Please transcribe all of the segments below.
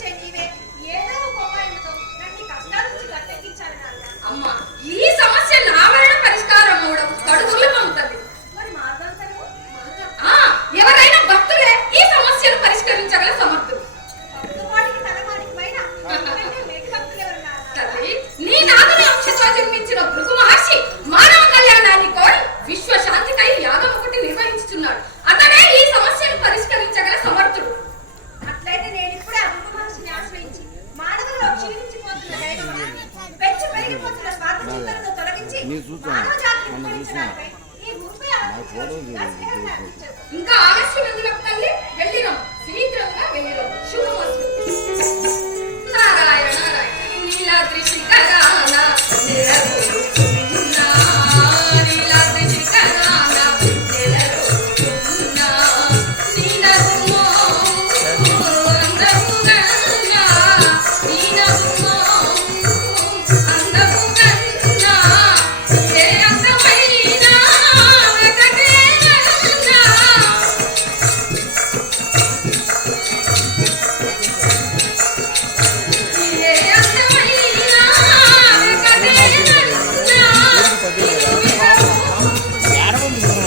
change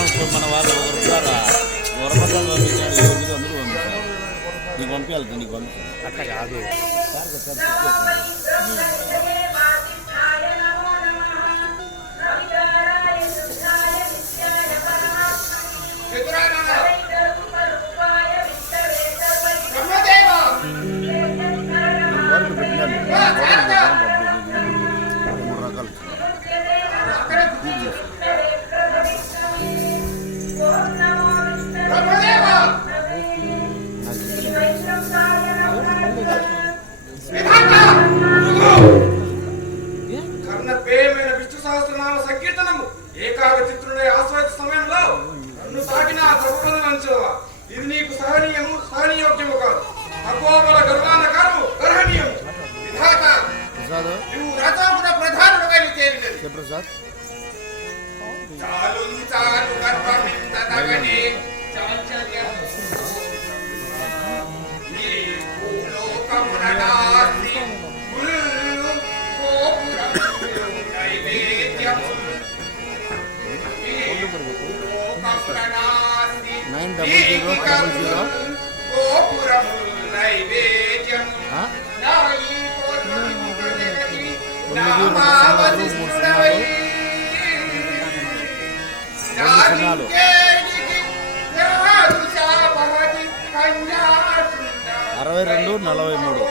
ఆడవం మన వాళ్ళు ఒకరు ఉంటారా? వరపద్దాలు పంపించాడు ఎవరికి అందరూ పంపించారు. నీకు పంపించాలి నీకు పంపించాలి. అట్లా కాదు. ఎదురానా? సహస్రనామ సంకీర్తనము. ఏకాగ చిత్రుడే ఆశ్రయిత సమయంలో నన్ను తాకిన ఆ ద్రవపదనంచువా ఇది నీకు సహనీయము సహనీయోగ్యము కాదు. తపోబల గర్వానకారము గర్హనీయము. విధాత ప్రసాద్? నువ్వు రథమున ప్రధానుడుగా చేరినది చాలు చాలు గర్వమిందగనే చాంచల్యం ఈ భూలోకముననాస్తి గురు nine double zero double zero తొమ్మిది మూడు సున్నాలు అరవై రెండు నలభై మూడు.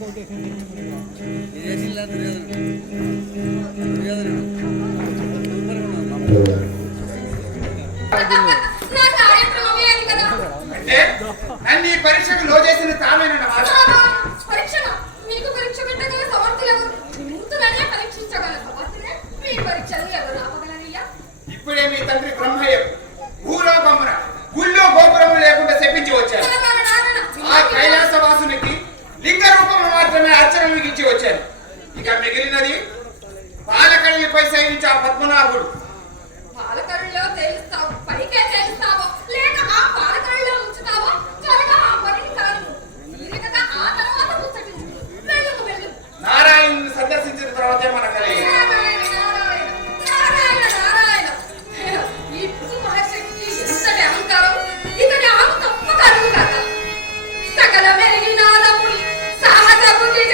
నా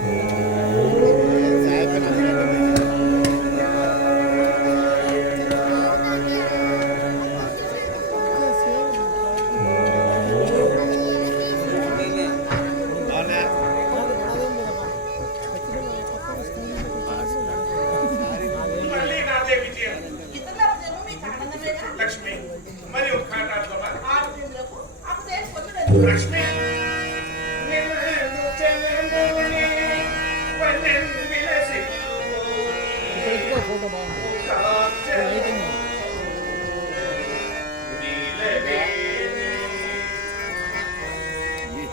Música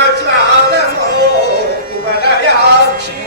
కూర్చుమట్లాదమో కువలయాక్షి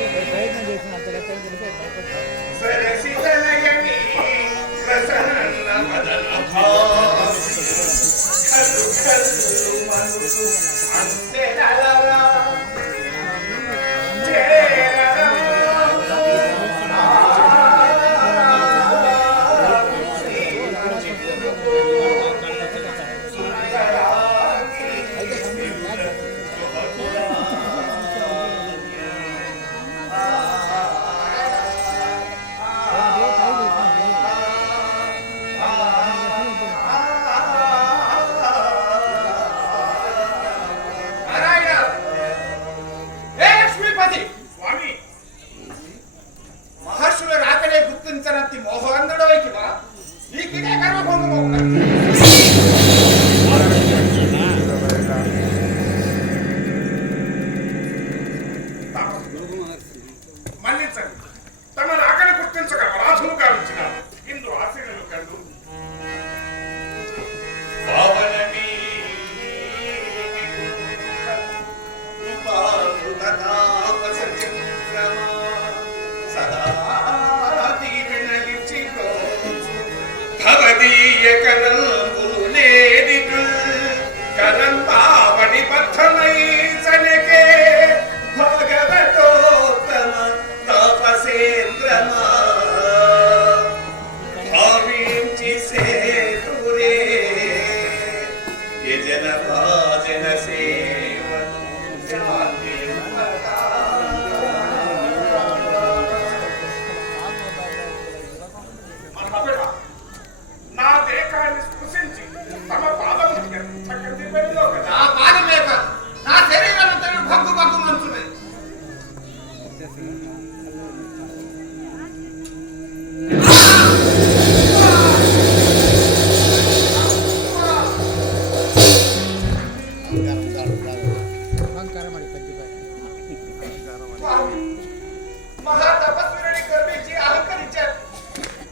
మహాతపస్విని గర్వించి అహంకరించారు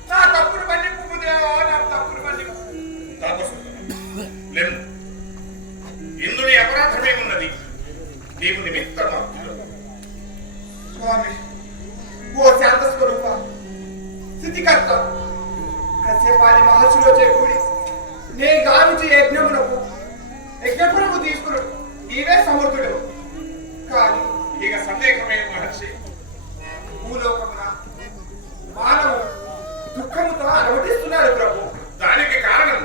నా తప్పుడు పండింపు దేవా నా తప్పుడు పండింపు లేదు ఇందుని అపరాధమే ఉన్నది నీవే సమర్థుడు కాదు ఇక సందేహమే మహర్షి. భూలోకమున మానవు దుఃఖముతో అనుమతిస్తున్నాడు ప్రభు. దానికి కారణం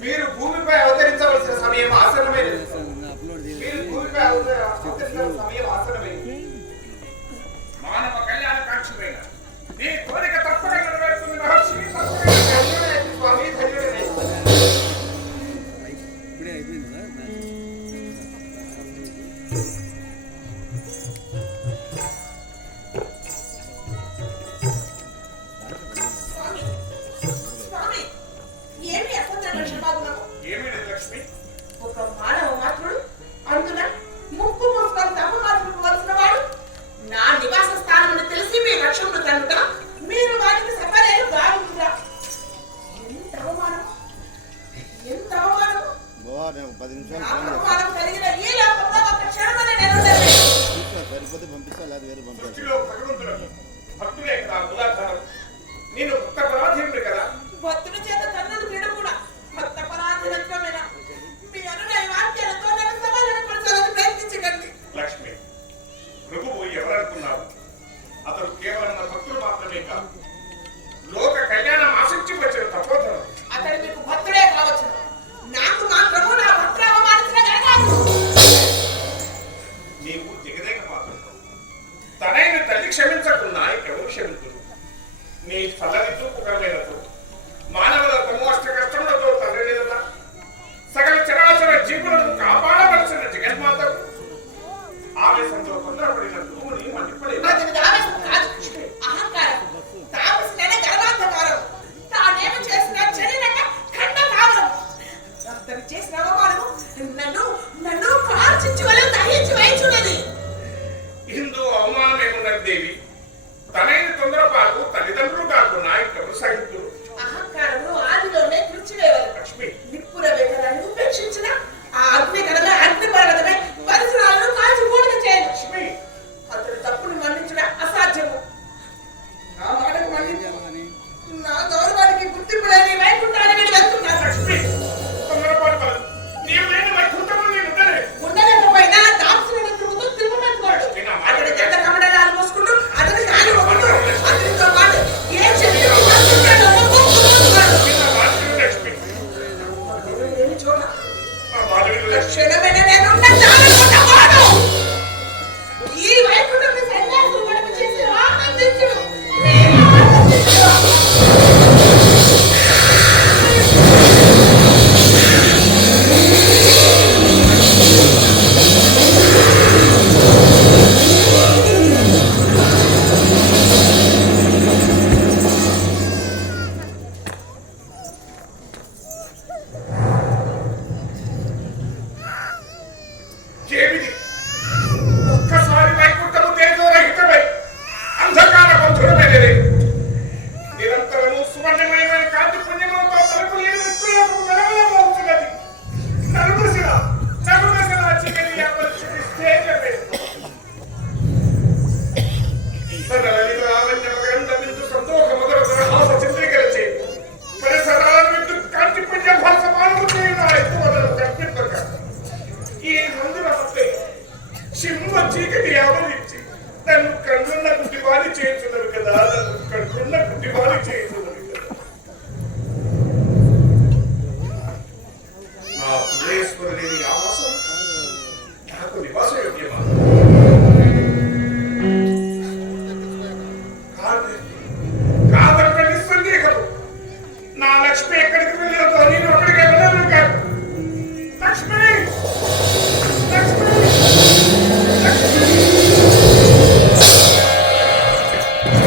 మీరు భూమిపై అవతరించవలసిన సమయం ఆసనమైనది వీటిని క్షమించకున్నా ఎవరు క్షమించరు? నీ తలవితో కలిగినప్పుడు మానవుల తమోష్ట కష్టములతో తరలిన సకల చరాచర జీవులను కాపాడవలసిన జగన్మాతకు ఆవేశంతో తొందరపడినందుకు